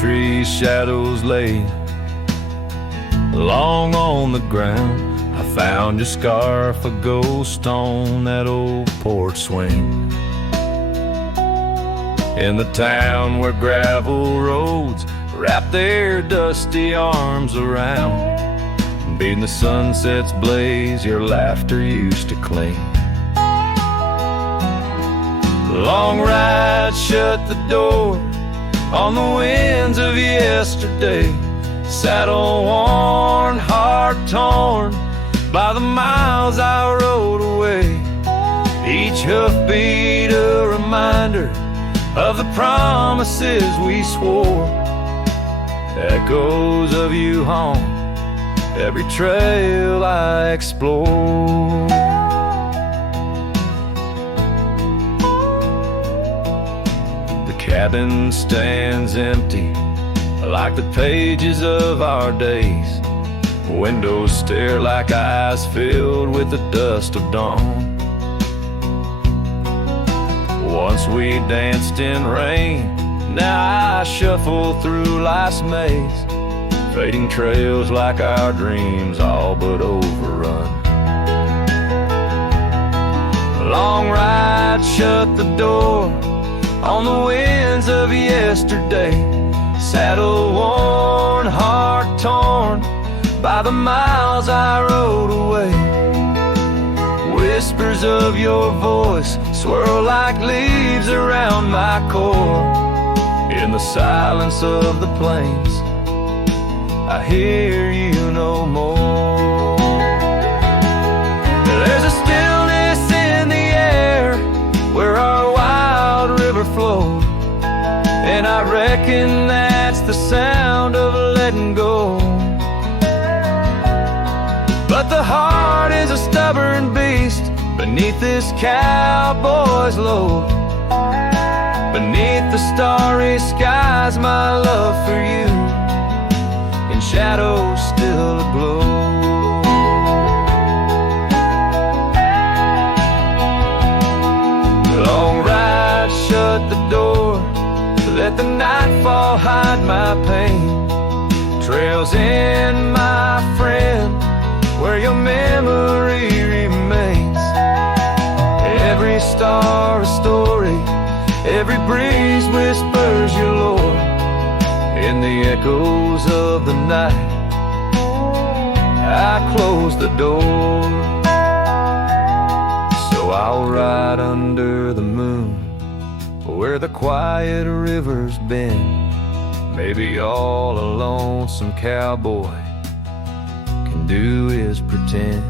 tree shadows lay long on the ground. I found your scarf, a ghost on that old porch swing. In the town where gravel roads wrap their dusty arms around, beating the sunset's blaze, your laughter used to cling. Long ride shut the door on the winds of yesterday. Saddle worn, heart torn by the miles I rode away. Each hoofbeat a reminder of the promises we swore. Echoes of you haunt every trail I explore. The cabin stands empty like the pages of our days. Windows stare like eyes filled with the dust of dawn. Once we danced in rain, now I shuffle through life's maze. Fading trails like our dreams, all but overrun. Long ride shut the door on the winds of yesterday. Saddle worn, heart torn by the miles I rode away. Whispers of your voice swirl like leaves around my core. In the silence of the plains, I hear you no more. There's a stillness in the air where our wild river flowed, and I reckon that's the sound of letting go. But the heart is a stubborn beast beneath this cowboy's load. Beneath the starry skies, my love for you in shadows still aglow. Long ride shut the door, let the nightfall hide my pain. Trails in, my friend, where your memory remains. Every star a story, every breeze whispers your lore. In the echoes of the night, I close the door. So I'll ride under the moon, where the quiet river's been. Maybe all a lonesome cowboy can do is pretend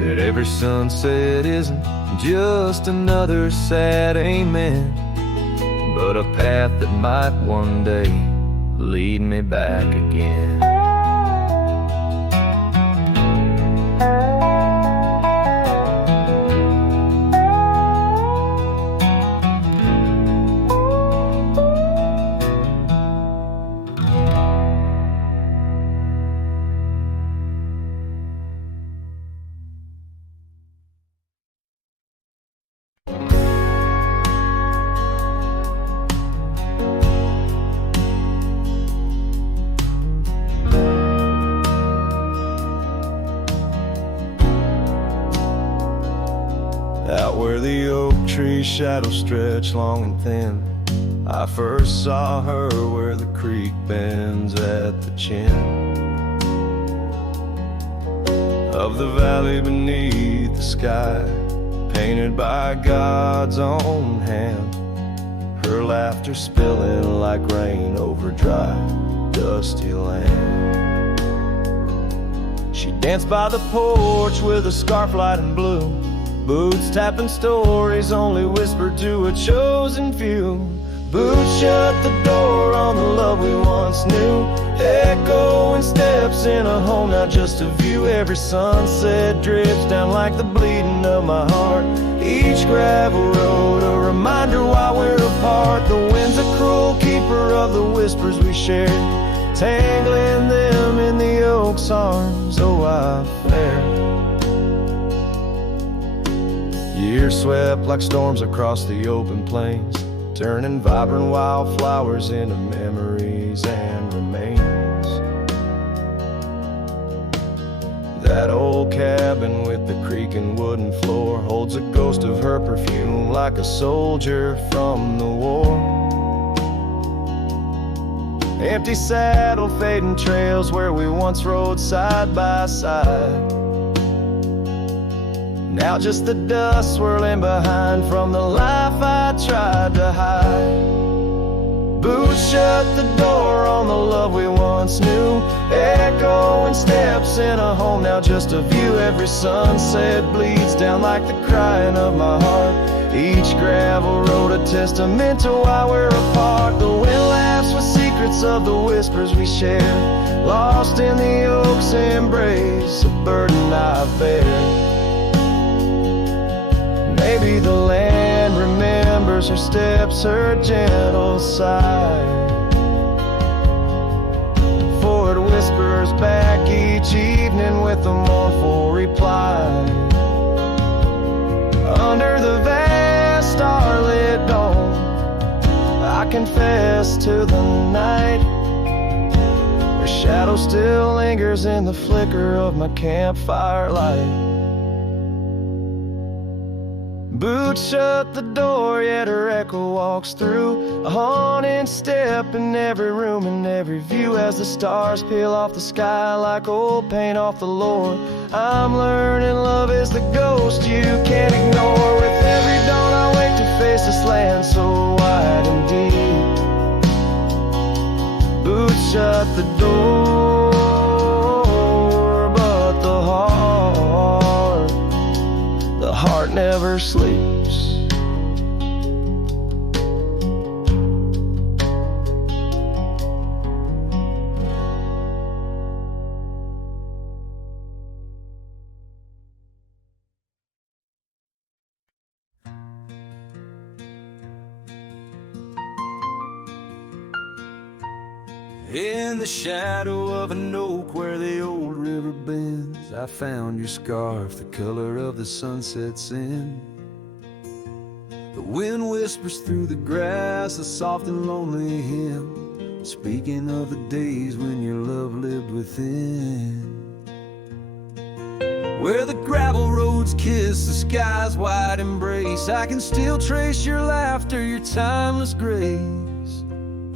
that every sunset isn't just another sad amen, but a path that might one day lead me back again. Out where the oak tree shadows stretch long and thin, I first saw her where the creek bends at the chin of the valley beneath the sky, painted by God's own hand. Her laughter spilling like rain over dry, dusty land. She danced by the porch with a scarf light and blue, boots tapping stories only whispered to a chosen few. Boots shut the door on the love we once knew, echoing steps in a home, not just a view. Every sunset drips down like the bleeding of my heart. Each gravel road a reminder why we're apart. The wind's a cruel keeper of the whispers we shared, tangling them in the oak's arms. Oh, I fared. Years swept like storms across the open plains, turning vibrant wildflowers into memories and remains. That old cabin with the creaking wooden floor holds a ghost of her perfume like a soldier from the war. Empty saddle, fading trails where we once rode side by side. Now just the dust swirling behind from the life I tried to hide. Boots shut the door on the love we once knew. Echoing steps in a home, now just a view. Every sunset bleeds down like the crying of my heart. Each gravel road a testament to why we're apart. The wind laughs with secrets of the whispers we share, lost in the oak's embrace, a burden I bear. Maybe the land remembers her steps, her gentle sigh, for it whispers back each evening with a mournful reply. Under the vast starlit dome, I confess to the night, her shadow still lingers in the flicker of my campfire light. Boots shut the door, yet her echo walks through, a haunting step in every room and every view. As the stars peel off the sky like old paint off the lore, I'm learning love is the ghost you can't ignore. With every dawn I wake to face this land so wide and deep. Boots shut the door, but the heart never sleeps. In the shadow of an oak where the old river bends, I found your scarf, the color of the sunset's in. The wind whispers through the grass, a soft and lonely hymn, speaking of the days when your love lived within. Where the gravel roads kiss the sky's wide embrace, I can still trace your laughter, your timeless grace.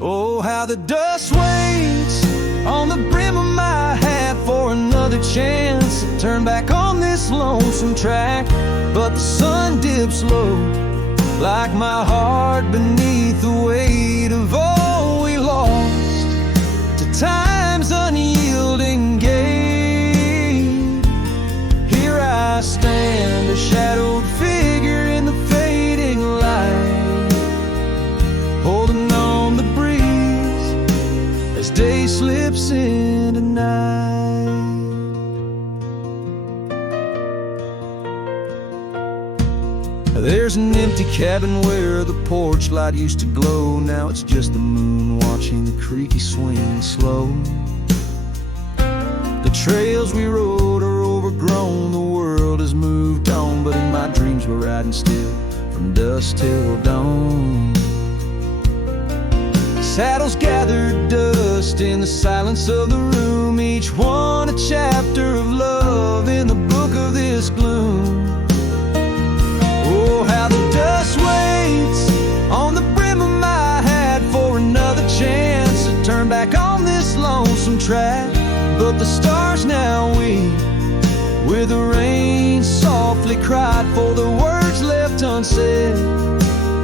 Oh, how the dust waits on the brim of my hat for another chance to turn back on this lonesome track. But the sun dips low like my heart beneath the weight of all we lost to time's unyielding gate. Here I stand, a shadowed figure in the fading light, holding on the breeze as day slips into night. There's an empty cabin where the porch light used to glow. Now it's just the moon watching the creaky swing slow. The trails we rode are overgrown, the world has moved on, but in my dreams we're riding still from dusk till dawn. Saddles gathered dust in the silence of the room, each one a chapter of love in the book of this gloom. Oh, how the dust waits on the brim of my hat for another chance to turn back on this lonesome track. But the stars now weep where the rain softly cried for the words left unsaid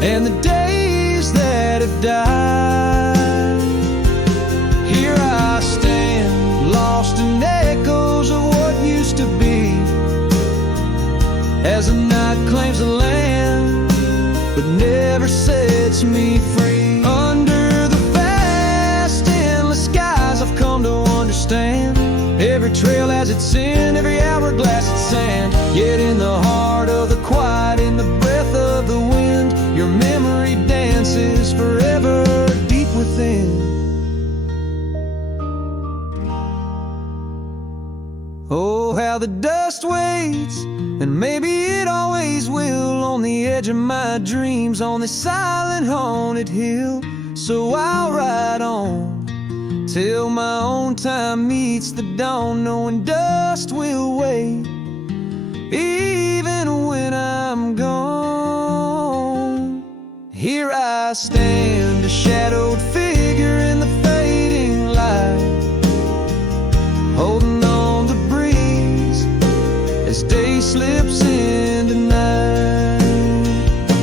and the days that have died. Here I stand, lost in echoes of what used to be, as the night claims the land but never sets me free. Under the vast endless skies I've come to understand, every trail has its sin, every hourglass its sand. Yet in the heart of the quiet, in the breath of the wind, your memory dances forever deep within. Oh, how the dust waits, and maybe it always will, on the edge of my dreams, on this silent haunted hill. So I'll ride on till my own time meets the dawn, knowing dust will wait even when I'm gone. Here I stand, a shadowed figure in the fading light, holding on to breeze as day slips into night.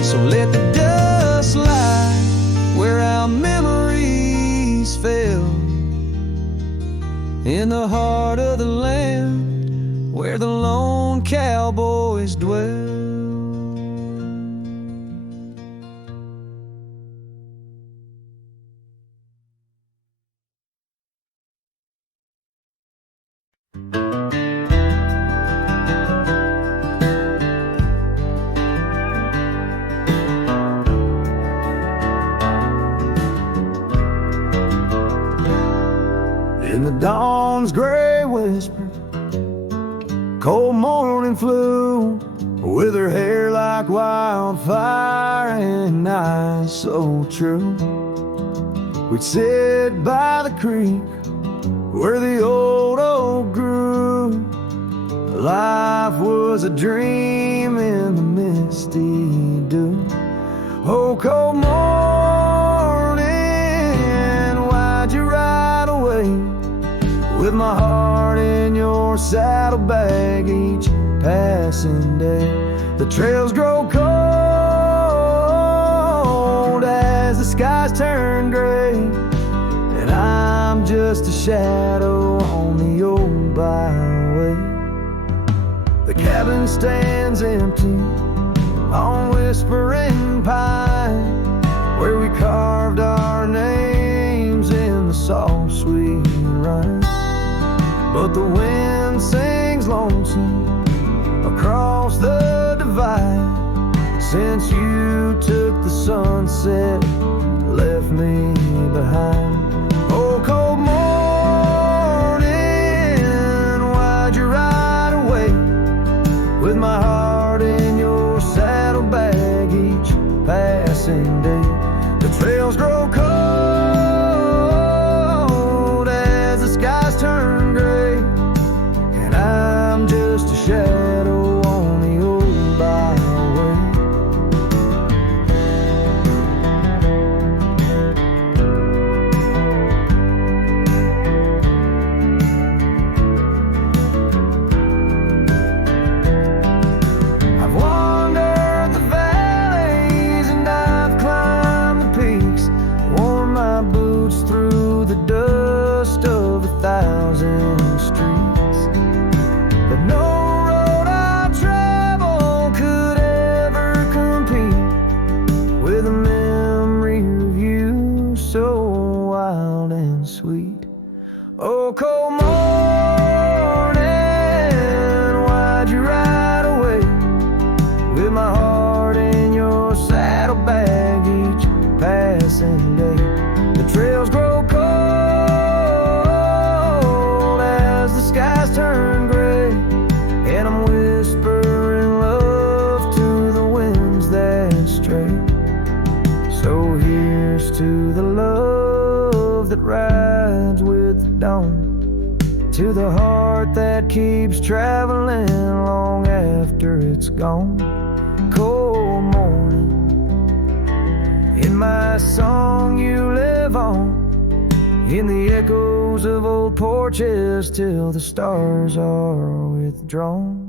So let the dust lie where our memories fell, in the heart of the land where the lone cowboys dwell. In the dawn's gray whisper, cold morning flew, with her hair like wildfire and eyes so true. We'd sit by the creek where the old oak grew. Life was a dream in the misty dew. Oh, cold morning, why'd you ride away, with my heart in your saddlebag each passing day? The trails grow cold as the skies turn gray, and I'm just a shadow on the old byway. The cabin stands empty on Whispering Pine, where we carved our names in the soft sweet rime. But the wind sings lonesome across the divide, since you took the sunset, left me behind. Oh, cold morning, why'd you ride away, with my heart in your saddlebag each passing day? The trails grow cold as the skies turn gray, and I'm just a shadow on the old byway. I've wandered the valleys and I've climbed the peaks, worn my boots through the dust of 1,000 streets, but no road I've traveled could ever compete with a memory of you so wild and sweet. Oh, cold morning, why'd you ride away, with my heart in your saddlebag each passing day? The trails grow cold as the skies turn gray, and I'm whispering love to the winds that stray. So here's to the love that rides with the dawn, to the heart that keeps traveling long after it's gone. Cold morning, in my song you live on, in the echoes of old porches till the stars are withdrawn.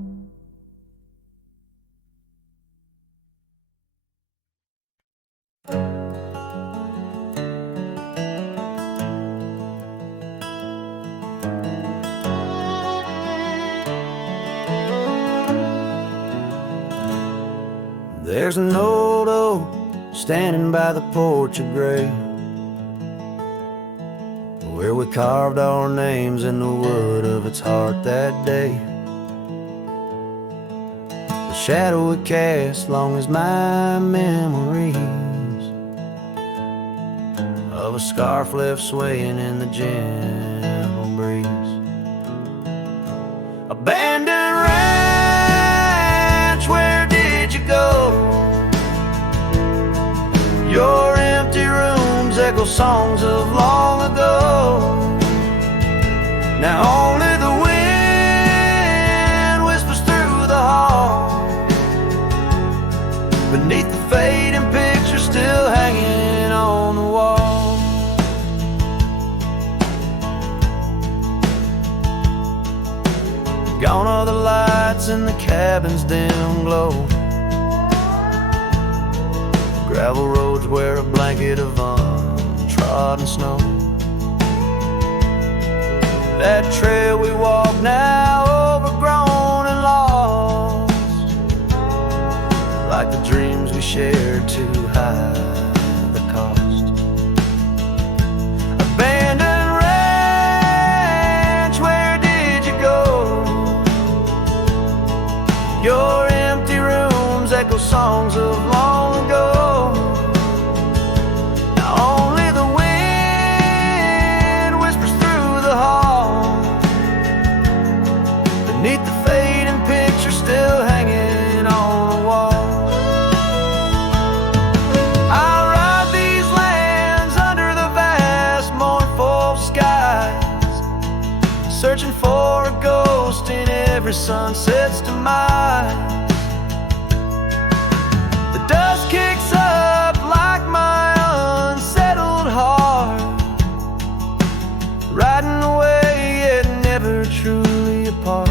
There's an old oak standing by the porch of gray, where we carved our names in the wood of its heart that day. The shadow it cast long as my memories of a scarf left swaying in the gentle breeze. Abandoned echo songs of long ago. Now only the wind whispers through the hall, beneath the fading picture still hanging on the wall. Gone are the lights in the cabin's dim glow, gravel roads wear a blanket of untrodden snow. That trail we walk now overgrown and lost, like the dreams we shared too high the cost. Abandoned ranch, where did you go? Your empty rooms echo songs of long ago. Now only the wind whispers through the hall, beneath the fading picture still hanging on the wall. I ride these lands under the vast mournful skies, searching for a ghost in every sunset's demise. The dust kicks up like my unsettled heart, riding away yet never truly apart.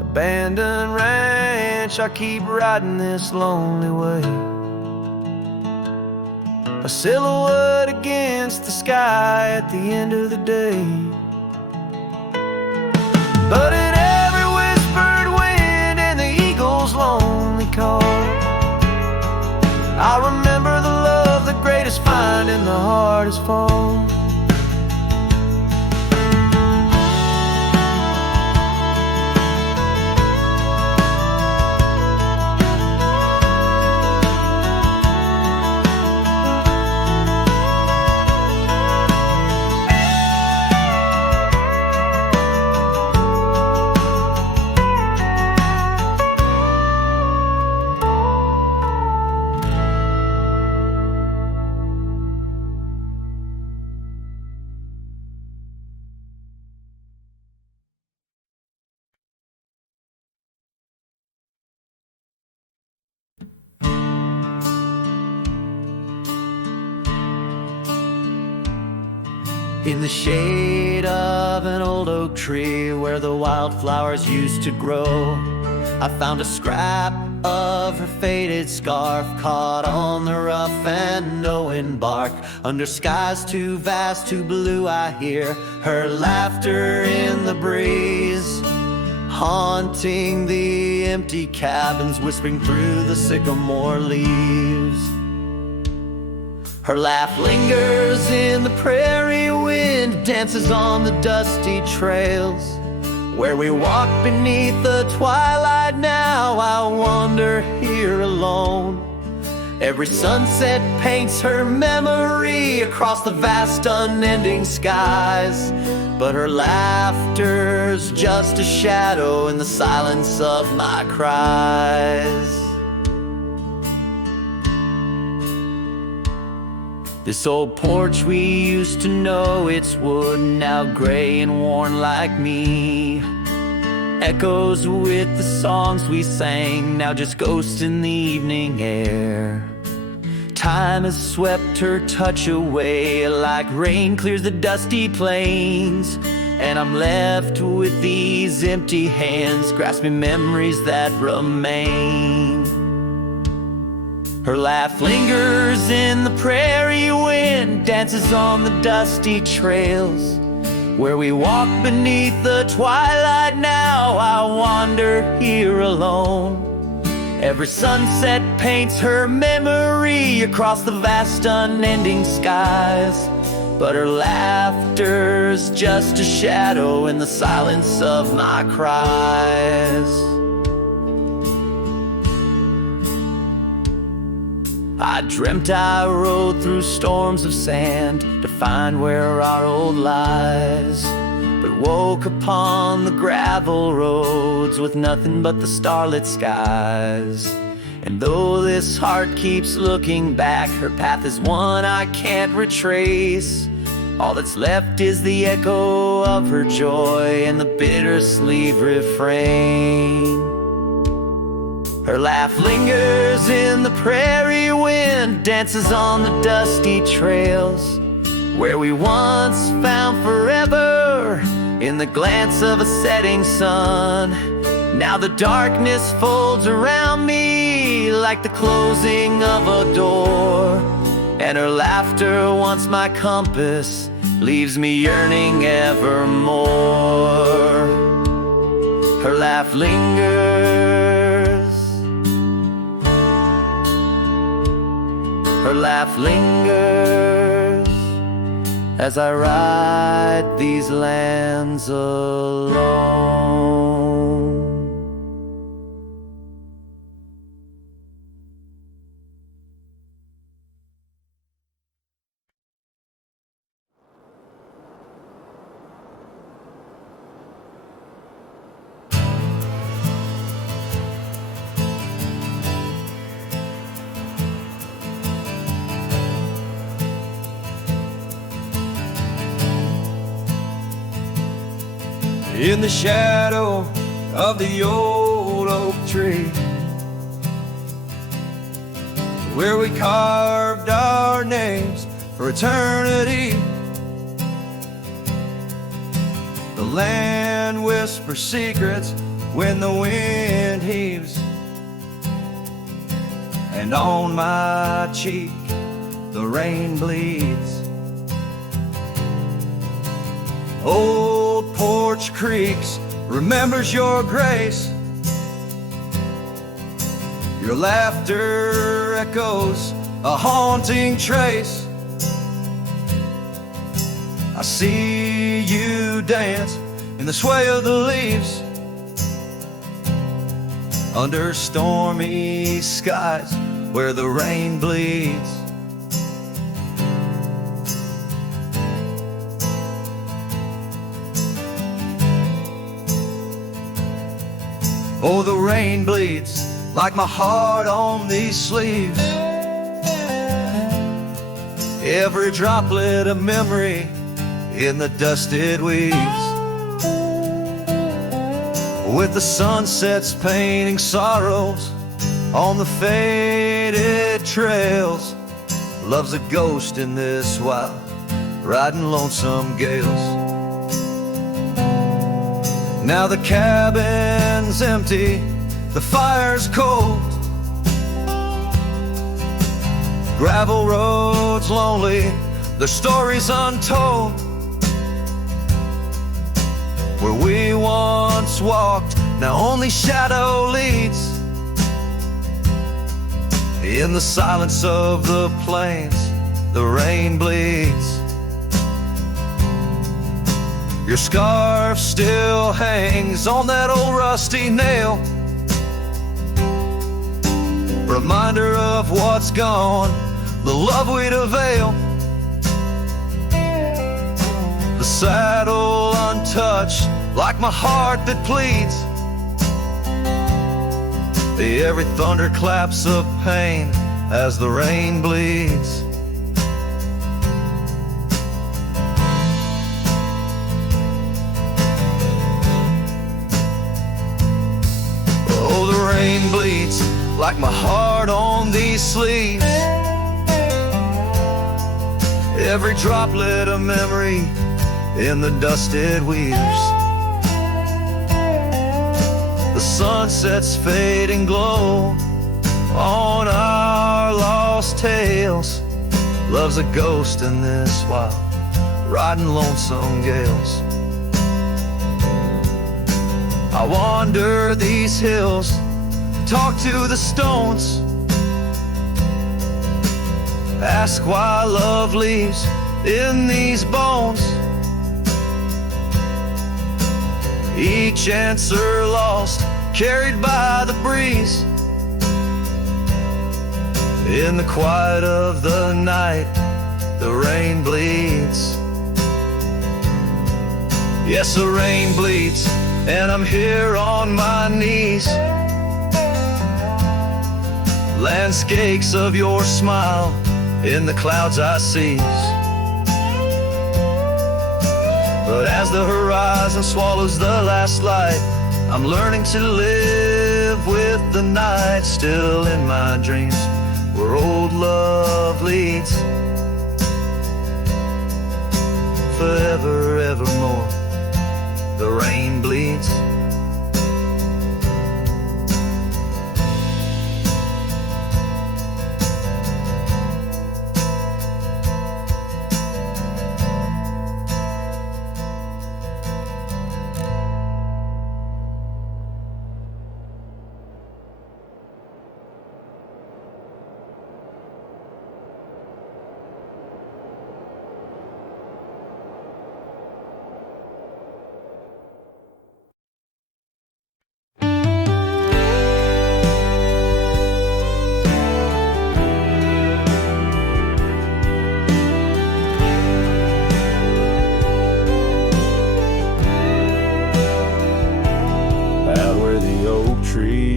Abandoned ranch, I keep riding this lonely way, a silhouette against the sky at the end of the day. But in every whispered wind and the eagle's lonely call, I remember the love the greatest find in the hardest fall. In the shade of an old oak tree where the wildflowers used to grow, I found a scrap of her faded scarf caught on the rough and knowing bark. Under skies too vast, too blue, I hear her laughter in the breeze, haunting the empty cabins, whispering through the sycamore leaves. Her laugh lingers in the prairie wind, dances on the dusty trails. Where we walk beneath the twilight now, I wander here alone. Every sunset paints her memory across the vast unending skies, but her laughter's just a shadow in the silence of my cries. This old porch we used to know, it's wood now gray and worn like me, echoes with the songs we sang, now just ghosts in the evening air. Time has swept her touch away like rain clears the dusty plains, and I'm left with these empty hands grasping memories that remain. Her laugh lingers in the prairie wind, dances on the dusty trails. Where we walk beneath the twilight now, I wander here alone. Every sunset paints her memory across the vast unending skies, but her laughter's just a shadow in the silence of my cries. I dreamt I rode through storms of sand to find where our old lies, but woke upon the gravel roads with nothing but the starlit skies. And though this heart keeps looking back, her path is one I can't retrace. All that's left is the echo of her joy and the bittersweet refrain. Her laugh lingers in the prairie wind, dances on the dusty trails, where we once found forever in the glance of a setting sun. Now the darkness folds around me like the closing of a door, and her laughter, once my compass, leaves me yearning evermore. Her laugh lingers, her laugh lingers, as I ride these lands alone. In the shadow of the old oak tree, where we carved our names for eternity, the land whispers secrets when the wind heaves, and on my cheek the rain bleeds. Old Porch Creeks remembers your grace. Your laughter echoes a haunting trace. I see you dance in the sway of the leaves, under stormy skies where the rain bleeds. Oh, the rain bleeds like my heart on these sleeves. Every droplet of memory in the dusted weeds, with the sunsets painting sorrows on the faded trails. Love's a ghost in this wild, riding lonesome gales. Now the cabin's empty, the fire's cold, gravel roads lonely, the stories untold. Where we once walked, now only shadow leads. In the silence of the plains, the rain bleeds. Your scarf still hangs on that old rusty nail, reminder of what's gone, the love we'd avail. The saddle untouched, like my heart that pleads. Every thunder claps of pain as the rain bleeds. Oh, the rain bleeds like my heart on these sleeves. Every droplet of memory in the dusted weaves. The sunset's fading glow on our lost tales. Love's a ghost in this wild, riding lonesome gales. I wander these hills, talk to the stones, ask why love leaves in these bones. Each answer lost, carried by the breeze. In the quiet of the night, the rain bleeds. Yes, the rain bleeds, and I'm here on my knees. landscapes of your smile in the clouds I seize. But as the horizon swallows the last light, I'm learning to live with the night still in my dreams, where old love leads. Forever, evermore, the rain bleeds.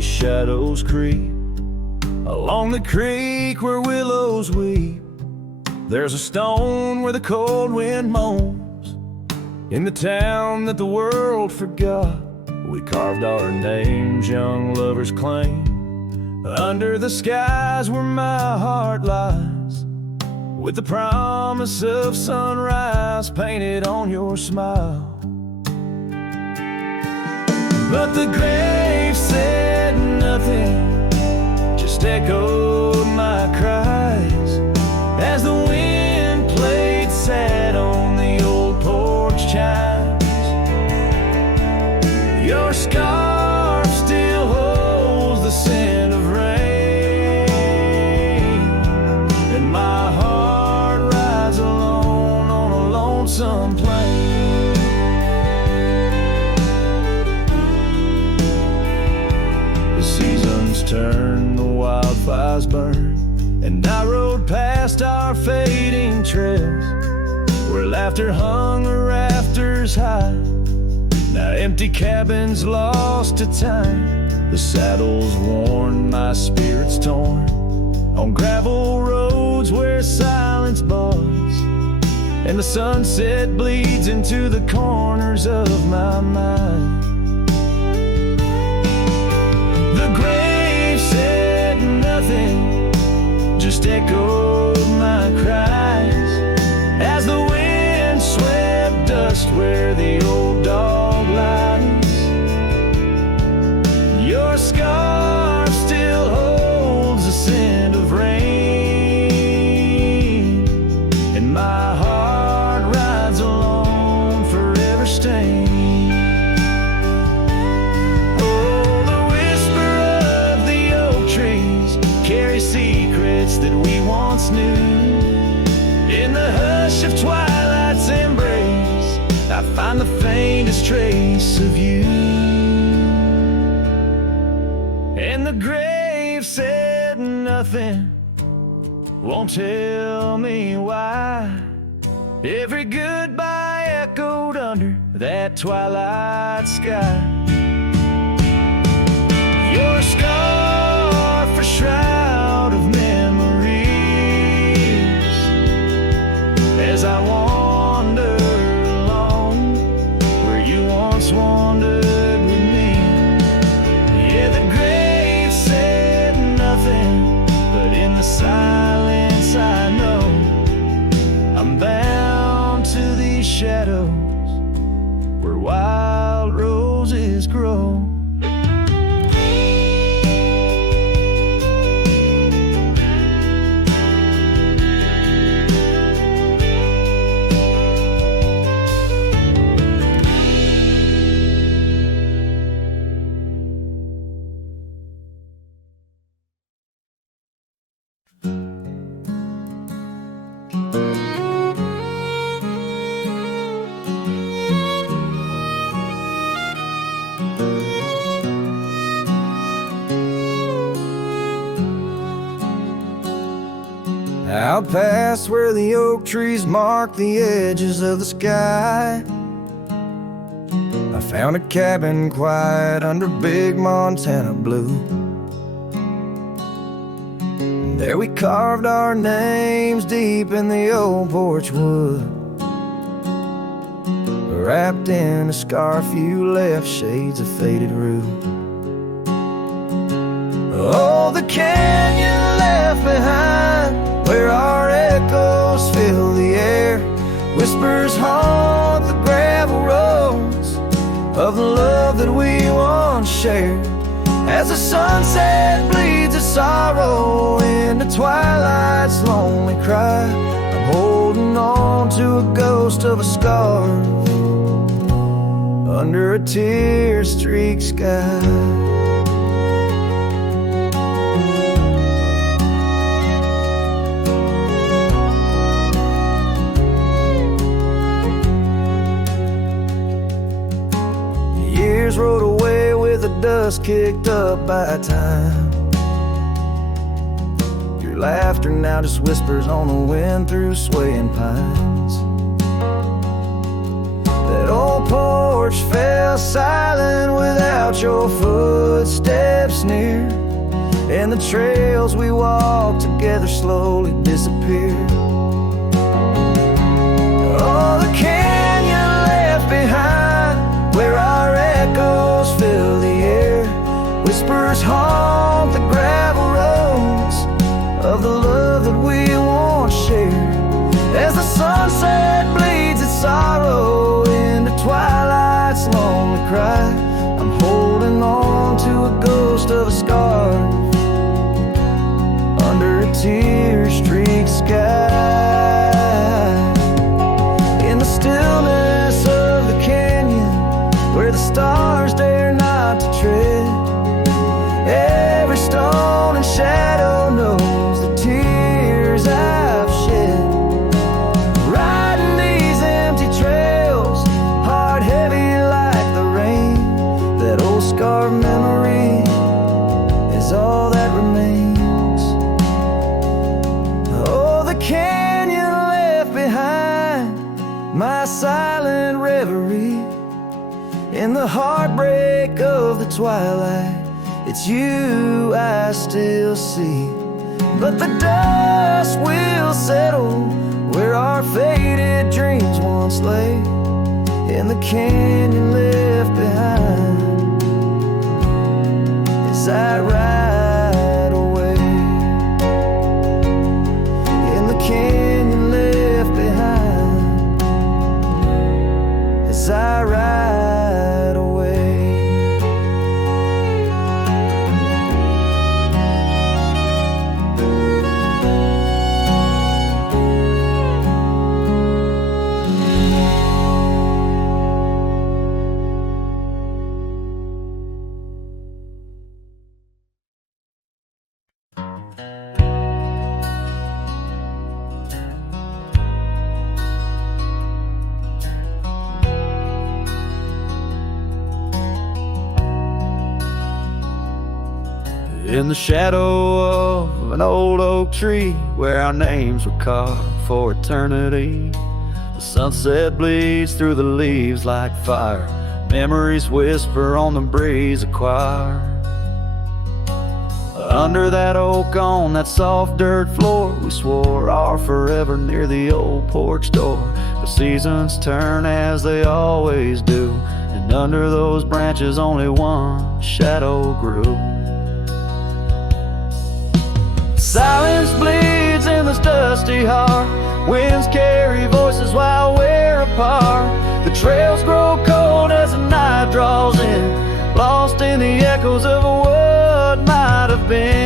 Shadows creep along the creek where willows weep. There's a stone where the cold wind moans. In the town that the world forgot, we carved our names, young lovers claim. Under the skies where my heart lies, with the promise of sunrise painted on your smile. But the grave said nothing, just echoed my cries as the wind played sad on the old porch chimes. Your scarf still holds the scent of rain, and my heart rides alone on a lonesome plain. Turn, the wildfires burn, and I rode past our fading trails, where laughter hung the rafters high. Now empty cabins lost to time, the saddles worn, my spirits torn, on gravel roads where silence bugs, and the sunset bleeds into the corners of my mind. Said nothing, just echoed my cries as the wind swept dust where the old dog lies. Your scarf still holds the scent of rain, and my heart rides alone, forever stained. Secrets that we once knew. In the hush of twilight's embrace, I find the faintest trace of you. And the grave said nothing, won't tell me why. Every goodbye echoed under that twilight sky. Your scarf a shroud of memories as I wander alone where you once wandered with me. Yeah, the grave said nothing, but in the silence I know I'm bound to these shadows where wild roses grow. Out past where the oak trees mark the edges of the sky, I found a cabin quiet under big Montana blue. There we carved our names deep in the old porch wood. Wrapped in a scarf you left, shades of faded rue. Oh, the canyon left behind, where our echoes fill the air. Whispers haunt the gravel roads of the love that we once shared. As the sunset bleeds a sorrow into twilight's lonely cry, I'm holding on to a ghost of a scar under a tear-streaked sky. Years rode away with the dust kicked up by time. Your laughter now just whispers on the wind through swaying pines. That old porch fell silent without your footsteps near, and the trails we walked together slowly disappeared. Oh, the canyon left behind, where our echoes fill the air. Whispers haunt the gravel roads of the love that we once shared. As the sunset bleeds its sorrow into twilight's lonely cry, I'm holding on to a ghost of a scar under a tear-streaked sky. In the stillness of the canyon, where the stars dare not to tread, every stone and shadow knows the tears I've shed. Riding these empty trails, heart heavy like the rain, that old scar memory is all that remains. Oh, the canyon left behind, my silent reverie. In the heartbreak of the twilight, it's you I still see. But the dust will settle where our faded dreams once lay, in the canyon left behind as I ride away. In the canyon left behind as I ride away. In the shadow of an old oak tree, where our names were carved for eternity, the sunset bleeds through the leaves like fire. Memories whisper on the breeze, a choir. Under that oak, on that soft dirt floor, we swore our forever near the old porch door. The seasons turn as they always do, and under those branches only one shadow grew. Silence bleeds in this dusty heart. Winds carry voices while we're apart. The trails grow cold as the night draws in, lost in the echoes of what might have been.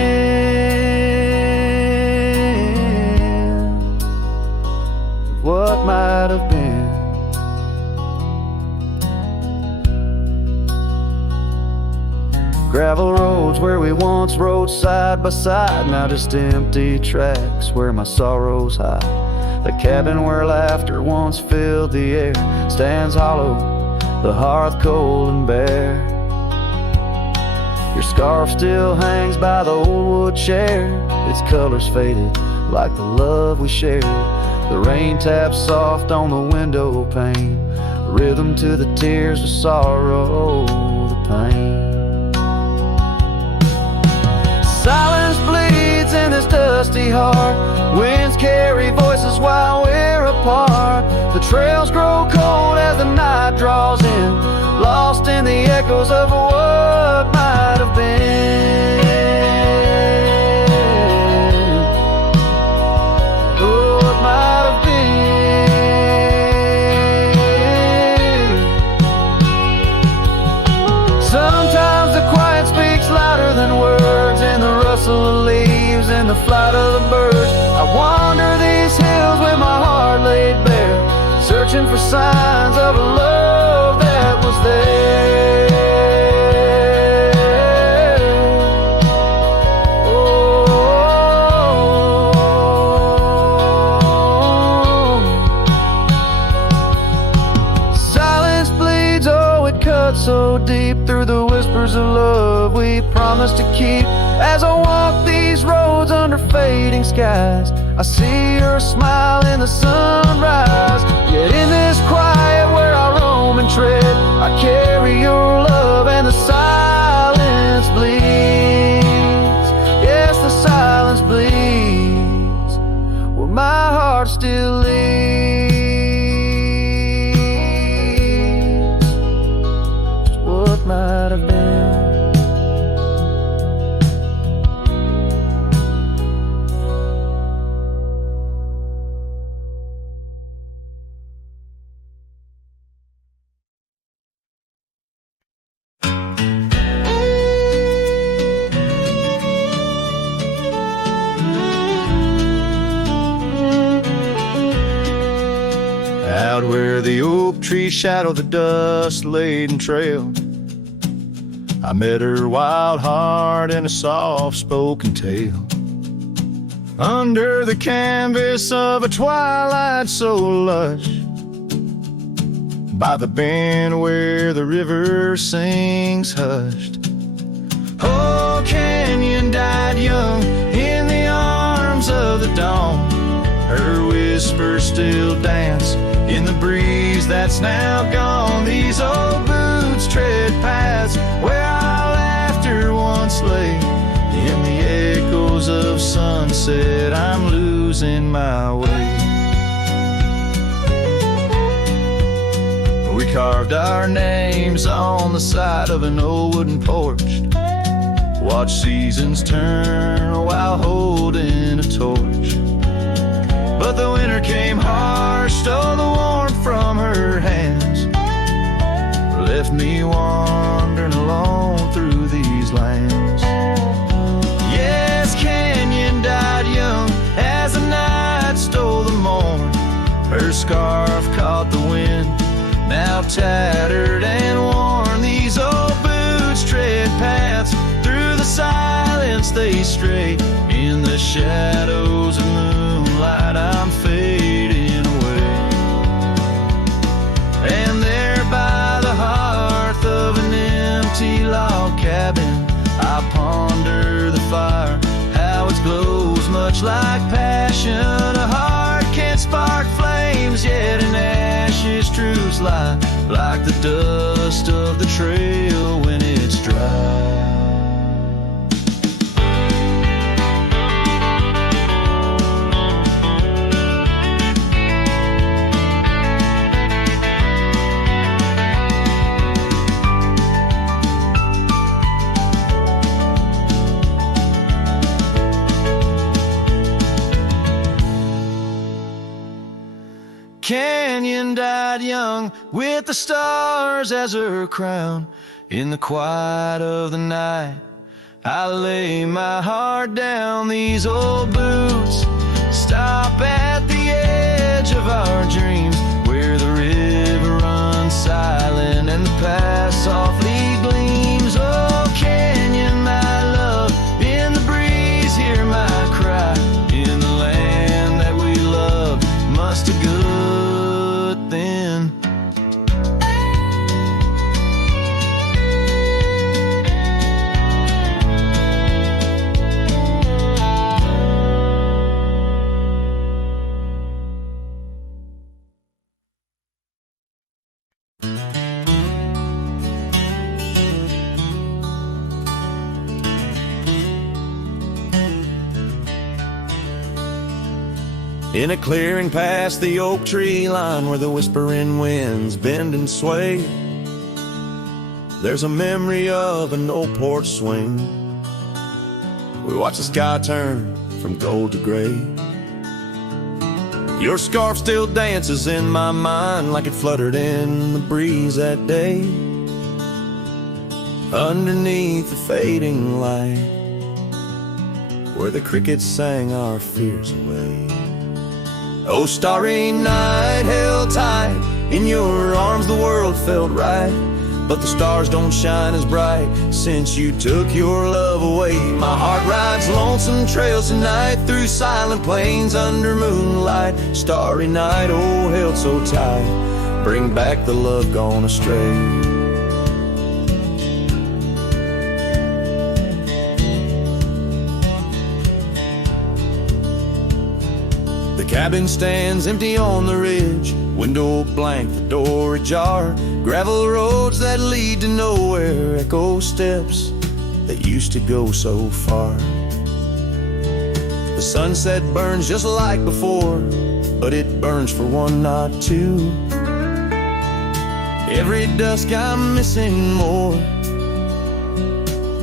What might have been. Gravel roads where we once rode side by side, now just empty tracks where my sorrows hide. The cabin where laughter once filled the air stands hollow, the hearth cold and bare. Your scarf still hangs by the old wood chair, its colors faded like the love we shared. The rain taps soft on the window pane, rhythm to the tears of sorrow, the pain. Silence bleeds in this dusty heart. Winds carry voices while we're apart. The trails grow cold as the night draws in, lost in the echoes of what might have been. Oh, what might have been. Sometimes the quiet speaks louder than words, in the rustle of leaves and the flight of the birds. I wander these hills with my heart laid bare, searching for signs of a love that was there. Oh. Silence bleeds, oh, it cuts so deep through the whispers of love we promised to keep. As I walk these roads under fading skies, I see your smile in the sunrise. Yet in this quiet where I roam and tread, I carry your love and the silence bleeds. Yes, the silence bleeds where my heart still leads. Just what might have been. Out where the oak trees shadow the dust-laden trail, I met her wild heart in a soft-spoken tale. Under the canvas of a twilight so lush, by the bend where the river sings hushed. Oh, Canyon died young in the arms of the dawn. Her whispers still dance in the breeze that's now gone. These old boots tread paths where our laughter once lay. In the echoes of sunset, I'm losing my way. We carved our names on the side of an old wooden porch, watch seasons turn while holding a torch. But the winter came harsh, stole the warmth from her hands, left me wandering alone through these lands. Yes, Canyon died young as the night stole the morn. Her scarf caught the wind, now tattered and worn. These old boots tread paths through the silence they stray. In the shadows of moonlight, I'm fading away. And there by the hearth of an empty log cabin, I ponder the fire, how it glows much like passion. A heart can't spark flames, yet in ashes truths lie, like the dust of the trail when it's dry. Canyon died young with the stars as her crown. In the quiet of the night, I lay my heart down. These old boots stop at the edge of our dreams, where the river runs silent and the past softly gleams. Oh, Canyon, my love, in the breeze hear my cry. In the land that we loved, must have good then. In a clearing past the oak tree line where the whispering winds bend and sway, there's a memory of an old porch swing. We watch the sky turn from gold to gray. Your scarf still dances in my mind like it fluttered in the breeze that day, underneath the fading light, where the crickets sang our fears away. Oh, starry night, held tight in your arms, the world felt right, but the stars don't shine as bright since you took your love away. My heart rides lonesome trails tonight through silent plains under moonlight. Starry night, oh, held so tight, bring back the love gone astray. The cabin stands empty on the ridge, window blank, the door ajar. Gravel roads that lead to nowhere, echo steps that used to go so far. The sunset burns just like before, but it burns for one, not two. Every dusk I'm missing more.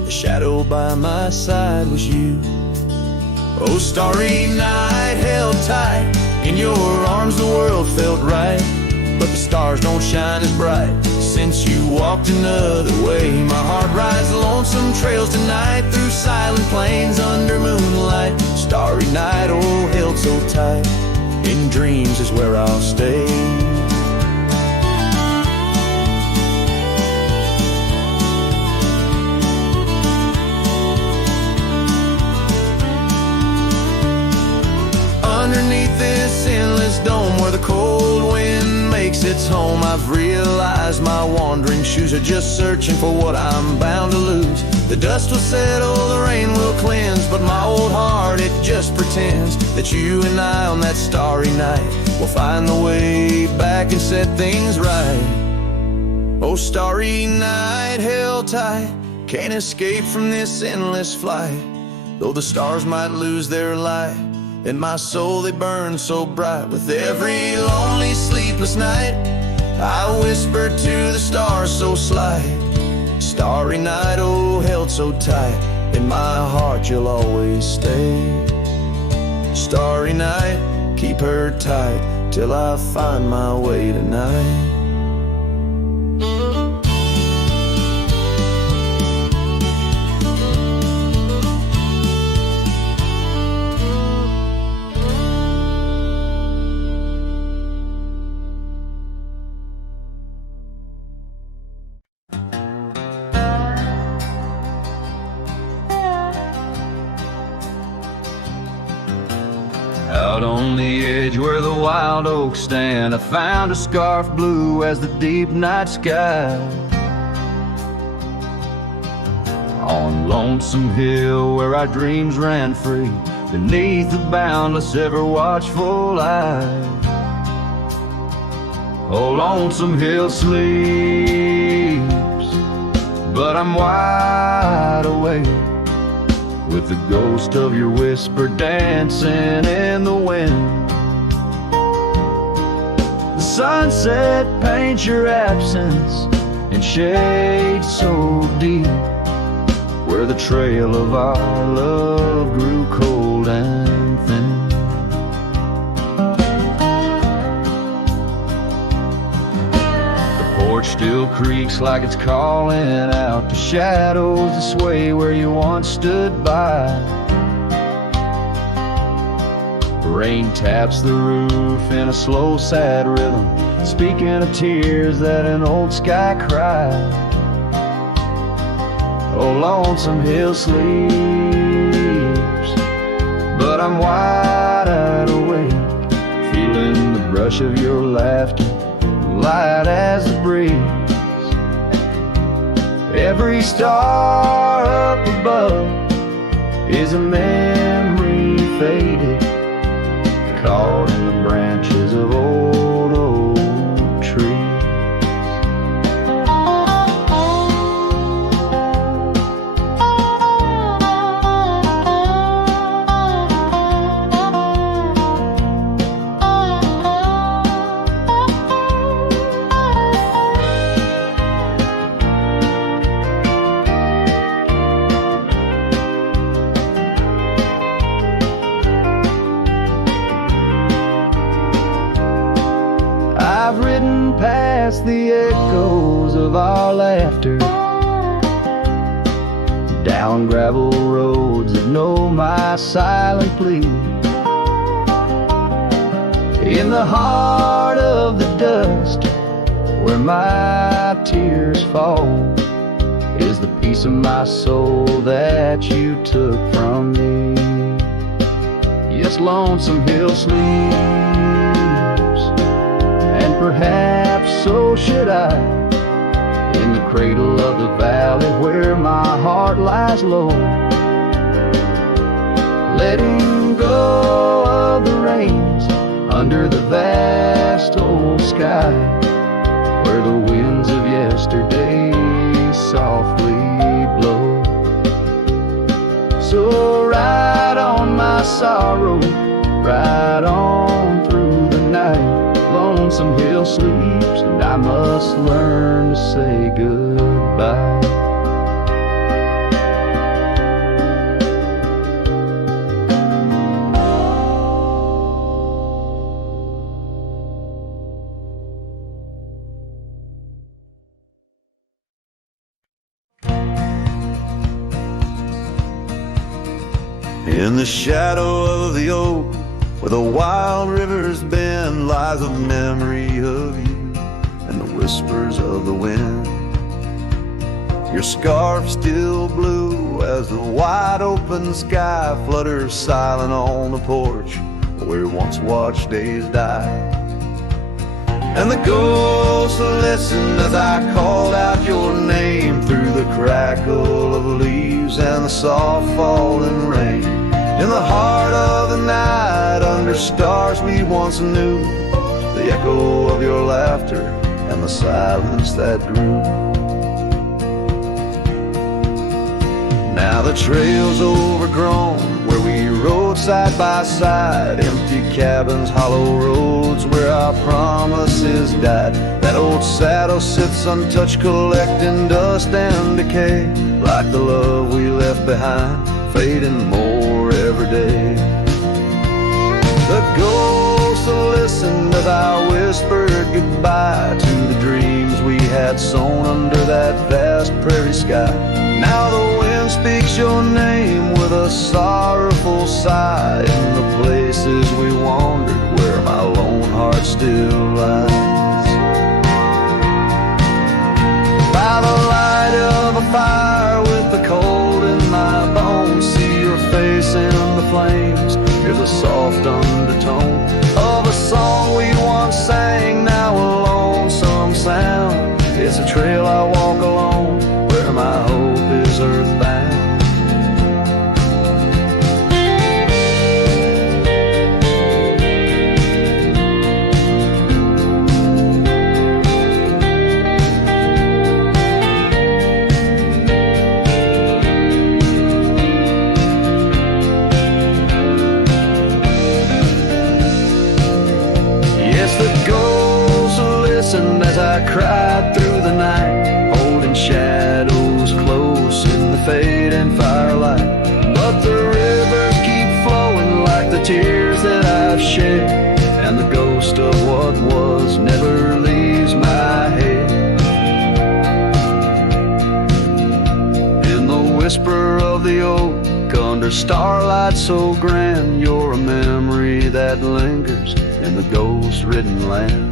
The shadow by my side was you. Oh, starry night, held tight in your arms, the world felt right, but the stars don't shine as bright since you walked another way. My heart rides lonesome trails tonight through silent plains under moonlight. Starry night, oh, held so tight, in dreams is where I'll stay. Underneath this endless dome where the cold wind makes its home, I've realized my wandering shoes are just searching for what I'm bound to lose. The dust will settle, the rain will cleanse, but my old heart, it just pretends that you and I on that starry night will find the way back and set things right. Oh, starry night, held tight, can't escape from this endless flight. Though the stars might lose their light, in my soul they burn so bright. With every lonely sleepless night, I whisper to the stars so slight. Starry night, oh, held so tight, in my heart you'll always stay. Starry night, keep her tight till I find my way tonight. Out on the edge where the wild oaks stand, I found a scarf blue as the deep night sky. On Lonesome Hill where our dreams ran free, beneath the boundless ever watchful eye. Oh, Lonesome Hill sleeps, but I'm wide awake, with the ghost of your whisper dancing in the wind. The sunset paints your absence in shades so deep, where the trail of our love grew cold and thin. The porch still creaks like it's calling out the shadows that sway where you once stood by. Rain taps the roof in a slow, sad rhythm, speaking of tears that an old sky cried. Oh, Lonesome Hill sleeps, but I'm wide awake, feeling the brush of your laughter, light as the breeze. Every star up above is a memory faded, caught in the branches of old oak trees. ridden past the echoes of our laughter, down gravel roads that know my silent plea. In the heart of the dust, where my tears fall, is the piece of my soul that you took from me. Yes, lonesome hill sleeps, and perhaps so should I, in the cradle of the valley where my heart lies low, letting go of the reins under the vast old sky, where the winds of yesterday softly blow. So ride on my sorrow, ride on through the night. Lonesome hill sleeps, and I must learn to say goodbye. In the shadow of the oak, where the wild rivers bend, lies a memory of you and the whispers of the wind. Your scarf still blue as the wide open sky flutters silent on the porch where we once watched days die. And the ghosts listened as I called out your name through the crackle of leaves and the soft falling rain. In the heart of the night, under stars we once knew, the echo of your laughter and the silence that grew. Now the trail's overgrown, where we rode side by side, empty cabins, hollow roads where our promises died. That old saddle sits untouched, collecting dust and decay, like the love we left behind, fading more every day. The ghosts listened as I whispered goodbye to the dreams we had sown under that vast prairie sky. Now the wind speaks your name with a sorrowful sigh in the places we wandered where my lone heart still lies. By the light of a fire with the cold in my bones, see your face in the flames. Here's a soft undertone of a song we once sang, now a lonesome sound. It's a trail I walk alone, where my hope is earthbound. As I cried through the night, holding shadows close in the fading firelight. But the rivers keep flowing like the tears that I've shed, and the ghost of what was never leaves my head. In the whisper of the oak, under starlight so grand, you're a memory that lingers in the ghost-ridden land.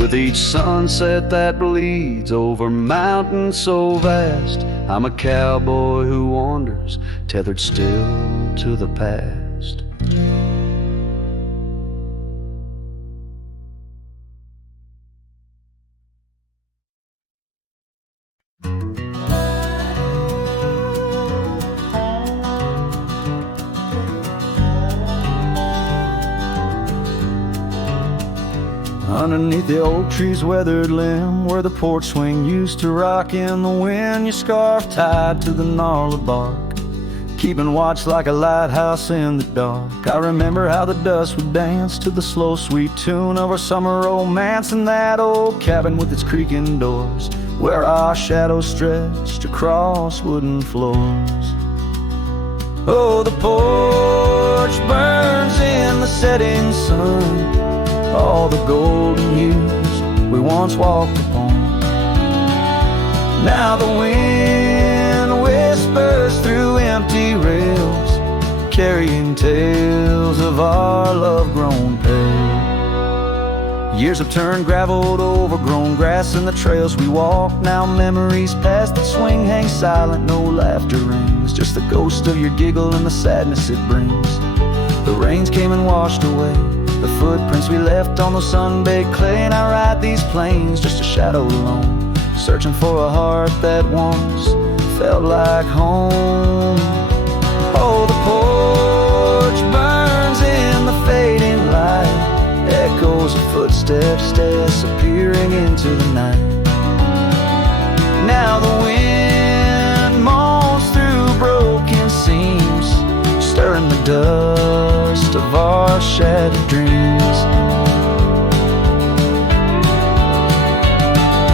With each sunset that bleeds over mountains so vast, I'm a cowboy who wanders, tethered still to the past. Underneath the oak tree's weathered limb, where the porch swing used to rock in the wind, your scarf tied to the gnarled bark, keeping watch like a lighthouse in the dark. I remember how the dust would dance to the slow sweet tune of our summer romance in that old cabin with its creaking doors, where our shadows stretched across wooden floors. Oh, the porch burns in the setting sun, all the golden years we once walked upon. Now the wind whispers through empty rails, carrying tales of our love-grown pale. Years have turned gravel to overgrown grass, and the trails we walk now memories past that swing hang silent, no laughter rings, just the ghost of your giggle and the sadness it brings. The rains came and washed away the footprints we left on the sun-baked clay, and I ride these plains just a shadow alone, searching for a heart that once felt like home. Oh, the porch burns in the fading light, echoes of footsteps disappearing into the night. Now the wind moans through broken seams, stirring the dust of our shattered dreams.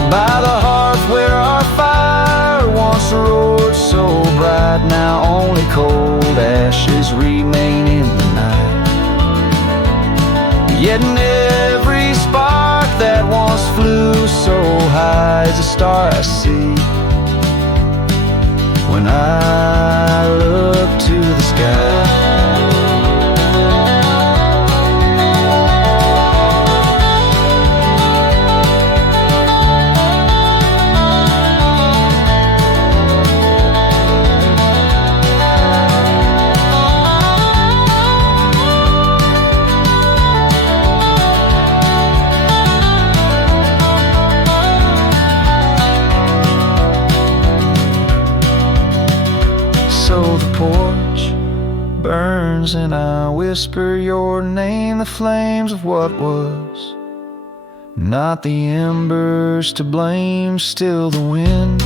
By the hearth where our fire once roared so bright, now only cold ashes remain in the night. Yet in every spark that once flew so high is a star I see when I look to the sky. So the porch burns and I whisper your name, the flames of what was, not the embers to blame. Still the wind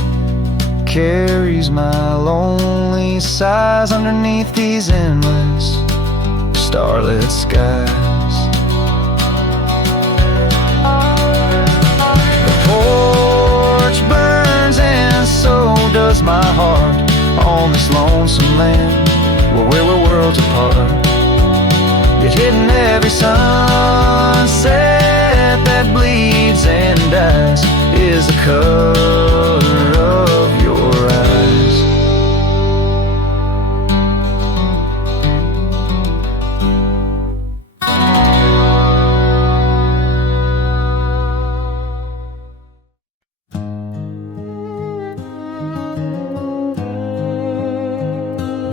carries my lonely sighs underneath these endless starlit skies. The porch burns and so does my heart on this lonesome land where we're worlds apart. Yet hidden every sunset that bleeds and dies is the color of your eyes.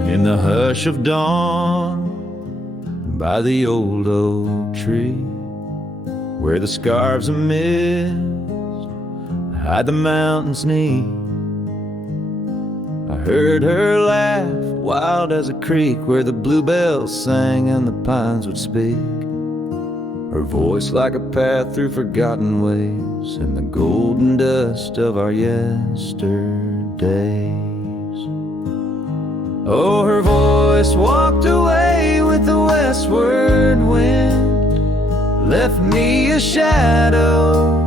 In the hush of dawn, by the old oak tree, where the scarves of mist hide the mountain's knee, I heard her laugh, wild as a creek, where the bluebells sang and the pines would speak. Her voice like a path through forgotten ways in the golden dust of our yesterdays. Oh, her voice walked away with the westward wind, left me a shadow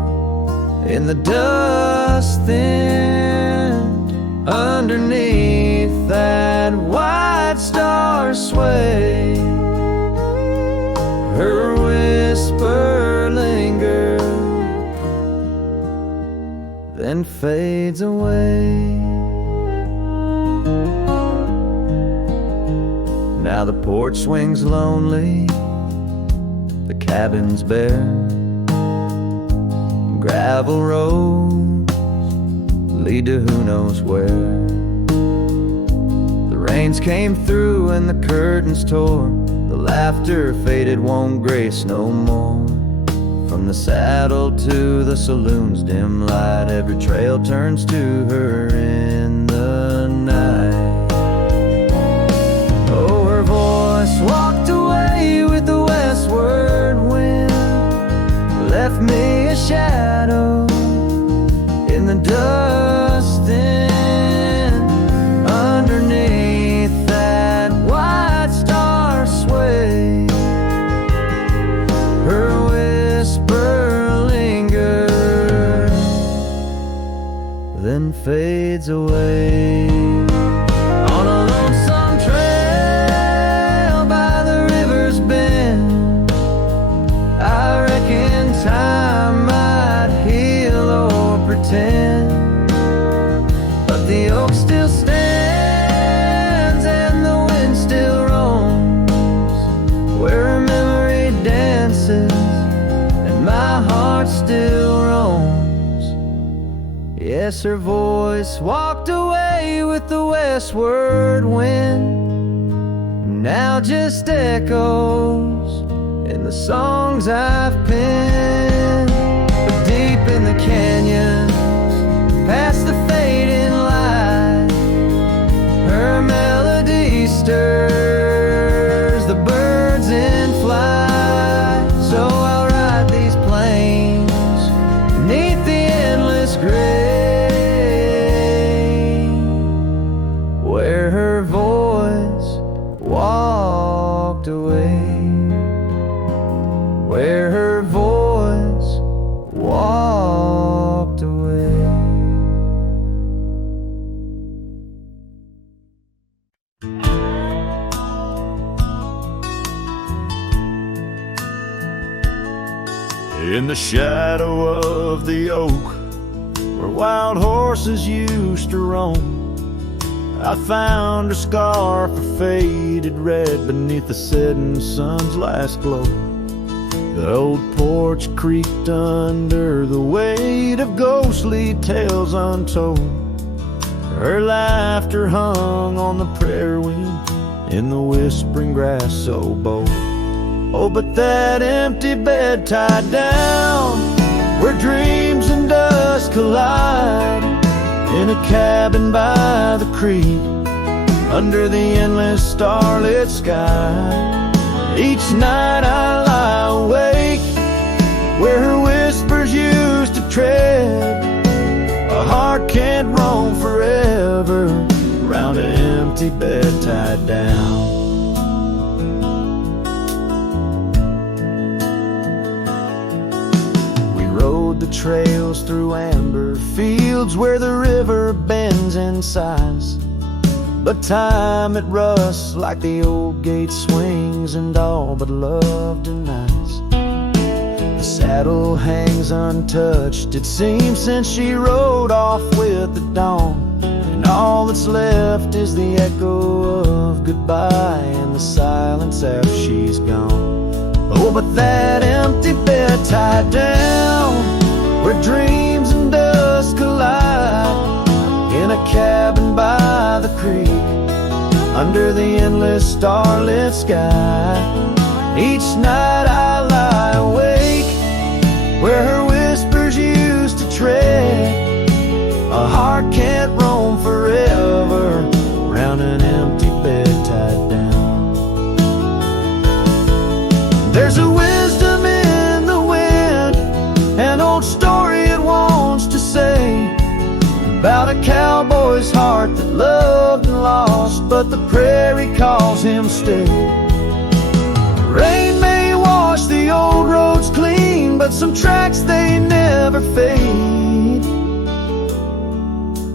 in the dust thinned. Underneath that white star sway, her whisper lingered, then fades away. Now the porch swings lonely, the cabin's bare, gravel roads lead to who knows where. The rains came through and the curtains tore, the laughter faded, won't grace no more. From the saddle to the saloon's dim light, every trail turns to her in the night. Oh, her voice walked away with the westward wind, left me a shadow in the dust then. Underneath that white star sway, her whisper lingers, then fades away. On a lonesome trail by the river's bend, I reckon pretend, but the oak still stands and the wind still roams where her memory dances and my heart still roams. Yes, her voice walked away with the westward wind, now just echoes in the songs I've penned. But deep in the canyon, past the fading light, her melody stirs the birds in flight. So I'll ride these plains neath the endless gray, where her voice walked away, where her voice walked away. In the shadow of the oak, where wild horses used to roam, I found her scarf, a faded red beneath the setting sun's last glow. The old porch creaked under the weight of ghostly tales untold. Her laughter hung on the prairie wind in the whispering grass so bold. Oh, but that empty bed tied down where dreams and dust collide, in a cabin by the creek under the endless starlit sky. Each night I lie awake where her whispers used to tread. A heart can't roam forever around an empty bed tied down. We rode the trails through amber fields where the river bends and sighs, but time it rusts like the old gate swings and all but love denies. The saddle hangs untouched, it seems, since she rode off with the dawn, and all that's left is the echo of goodbye and the silence after she's gone. Oh, but that empty bed tied down where dreams and dust collide, in a cabin by the creek under the endless starlit sky. Each night I lie awake where her whispers used to tread. A heart can't roam forever round an empty bed tied down. There's a wisdom in the wind, an old story it wants to say, about a cowboy's heart that loved and lost, but the prairie calls him stay. Rain may wash the old roads clean, but some tracks they never fade,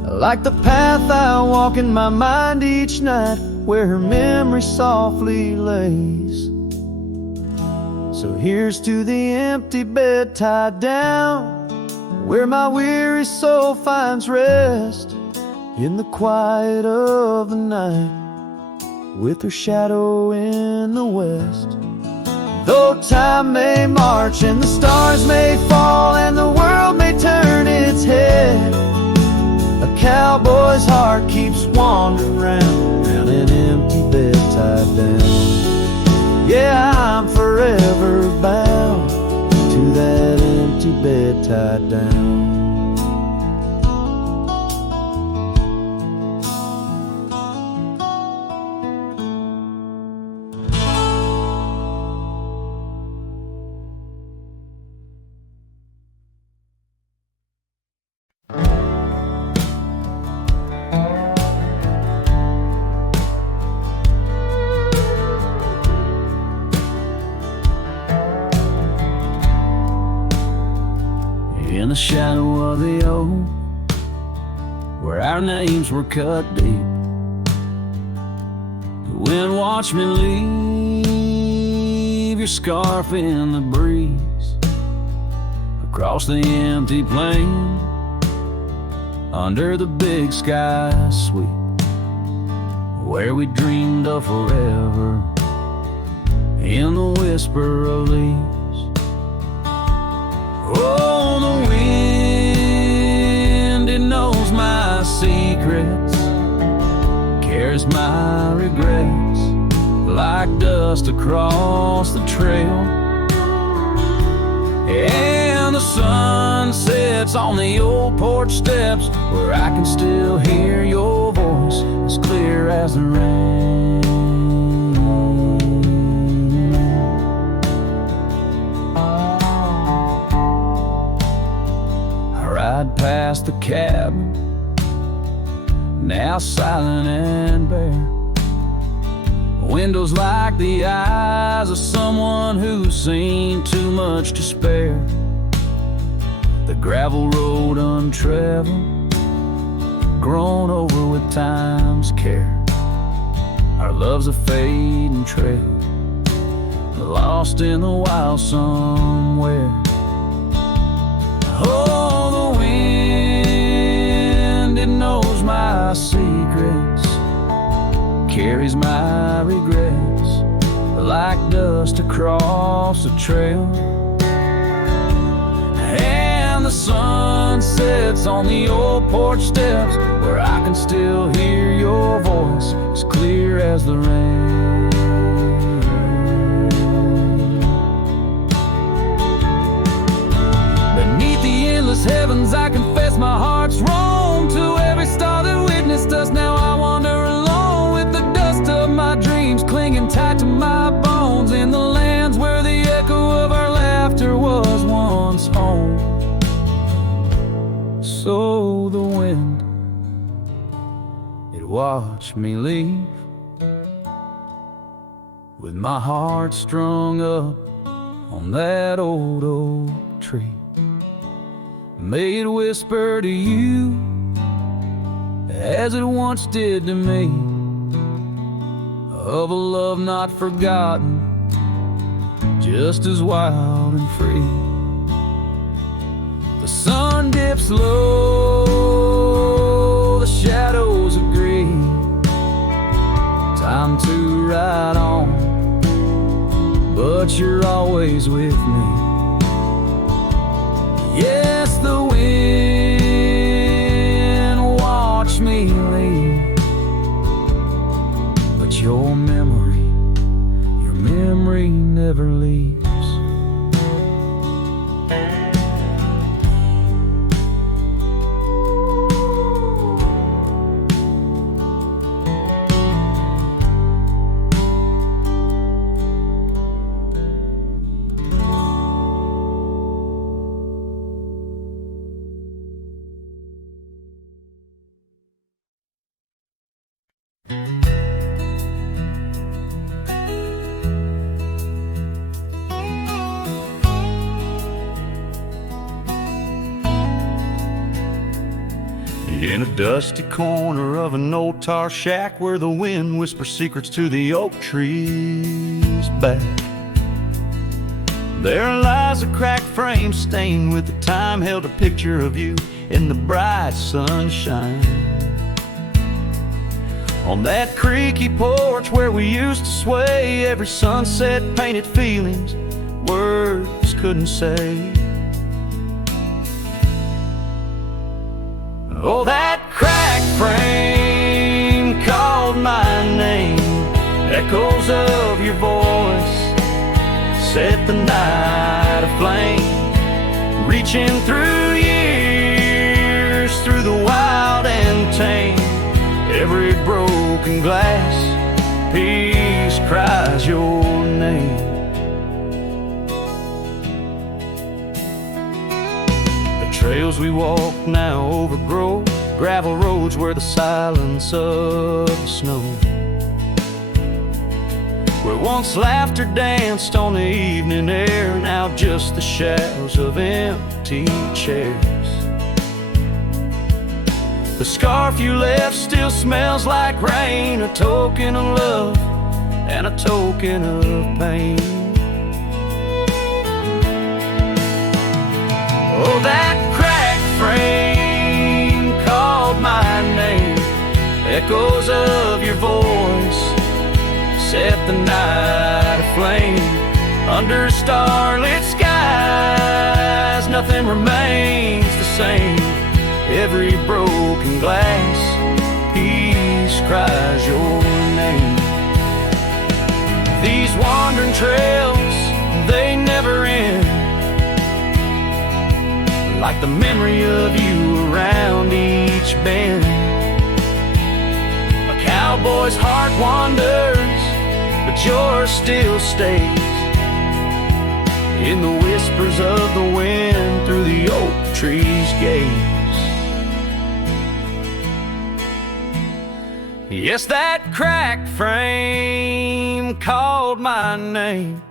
like the path I walk in my mind each night where her memory softly lays. So here's to the empty bed tied down where my weary soul finds rest, in the quiet of the night with her shadow in the west. Though time may march and the stars may fall and the world may turn its head, a cowboy's heart keeps wandering round an empty bed tied down. Yeah, I'm forever bound to that empty bed tied down. In the shadow of the oak, where our names were cut deep, the wind watched me leave your scarf in the breeze. Across the empty plain, under the big sky sweep, where we dreamed of forever in the whisper of leaves. Oh, the wind, it knows my secrets, carries my regrets like dust across the trail. And the sun sets on the old porch steps, where I can still hear your voice as clear as the rain. I ride past the cabin, now silent and bare, windows like the eyes of someone who's seen too much to spare. The gravel road untraveled, grown over with time's care. Our love's a fading trail, lost in the wild somewhere. Oh, the wind, it knows my secrets, carries my regrets like dust across the trail. And the sun sets on the old porch steps, where I can still hear your voice as clear as the rain. Beneath the endless heavens, I confess my heart's roam to every star that witnessed us. Now I wander alone with the dust of my dreams clinging tight to my bones, in the lands where the echo of our laughter was once home. So the wind, it watched me leave, with my heart strung up on that old oak tree. May it whisper to you as it once did to me, of a love not forgotten, just as wild and free. The sun dips low, the shadows agree, time to ride on, but you're always with me. Yes, the wind watched me leave, but your memory never leaves. In a dusty corner of an old tar shack, where the wind whispers secrets to the oak tree's back, there lies a cracked frame stained with the time, held a picture of you in the bright sunshine. On that creaky porch where we used to sway, every sunset painted feelings words couldn't say. Oh, that cracked frame called my name, echoes of your voice set the night aflame, reaching through years, through the wild and tame. Every broken glass piece cries your name. Trails we walk now overgrow, gravel roads where the silence of the snow, where once laughter danced on the evening air, now just the shadows of empty chairs. The scarf you left still smells like rain, a token of love and a token of pain. Oh, that frame called echoes of your voice set the night aflame. Under starlit skies, nothing remains the same. Every broken glass piece cries your name. These wandering trails, they never end, like the memory of you around each bend. A cowboy's heart wanders, but yours still stays in the whispers of the wind through the oak tree's gaze. Yes, that cracked frame called my name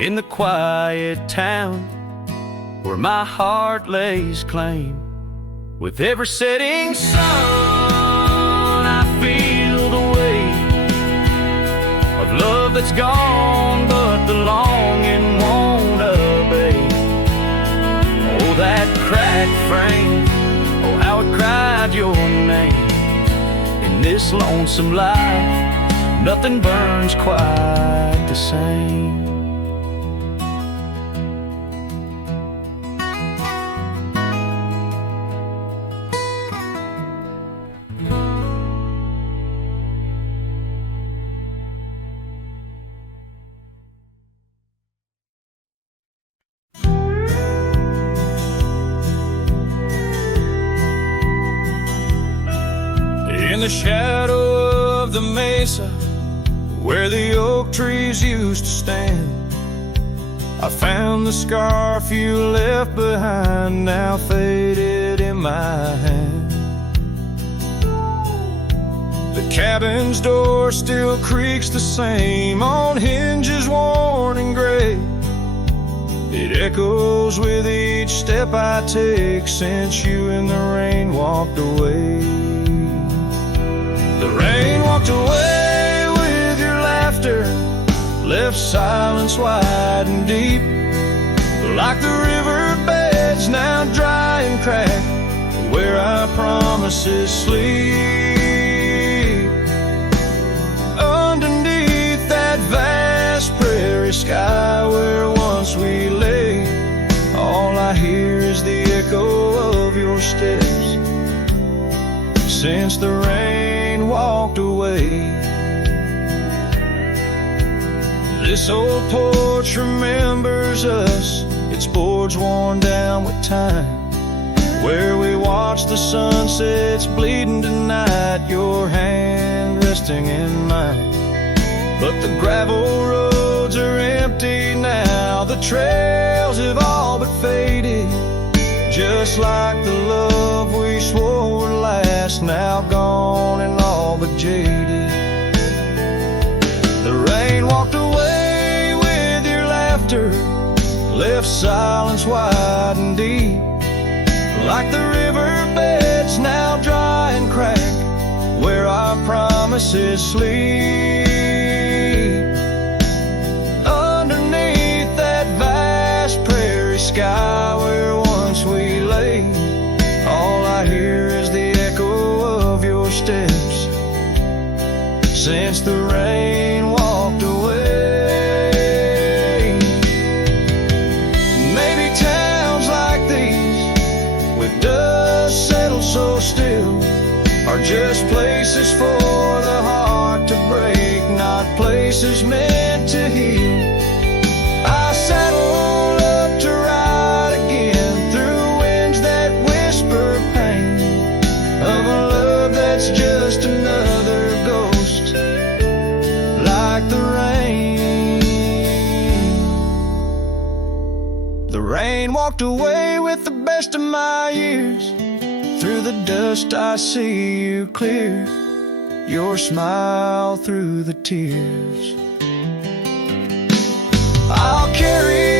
in the quiet town where my heart lays claim. With every setting sun, I feel the weight of love that's gone, but the longing won't abate. Oh, that cracked frame, oh, how it cried your name. In this lonesome life, nothing burns quite the same. In the shadow of the mesa, where the oak trees used to stand, I found the scarf you left behind, now faded in my hand. The cabin's door still creaks the same, on hinges worn and gray. It echoes with each step I take since you in the rain walked away. The rain walked away with your laughter, left silence wide and deep, like the riverbeds now dry and cracked, where our promises sleep. Underneath that vast prairie sky where once we lay, all I hear is the echo of your steps since the rain walked away. This old porch remembers us, its boards worn down with time, where we watch the sunsets bleeding tonight, your hand resting in mine. But the gravel roads are empty now, the trails have all but faded, just like the love we swore would last, now gone and all but jaded. The rain walked away with your laughter, left silence wide and deep, like the riverbeds now dry and cracked, where our promises sleep. Underneath that vast prairie sky where once we lay, all I hear is the echo of your steps since the rain walked away. Maybe towns like these, with dust settled so still, are just places for the heart to break, not places meant to heal. I saddle up to ride again through winds that whisper pain of a love that's just another ghost, like the rain. The rain walked away with the best of my years. Through the dust I see you clear, your smile through the tears. I'll carry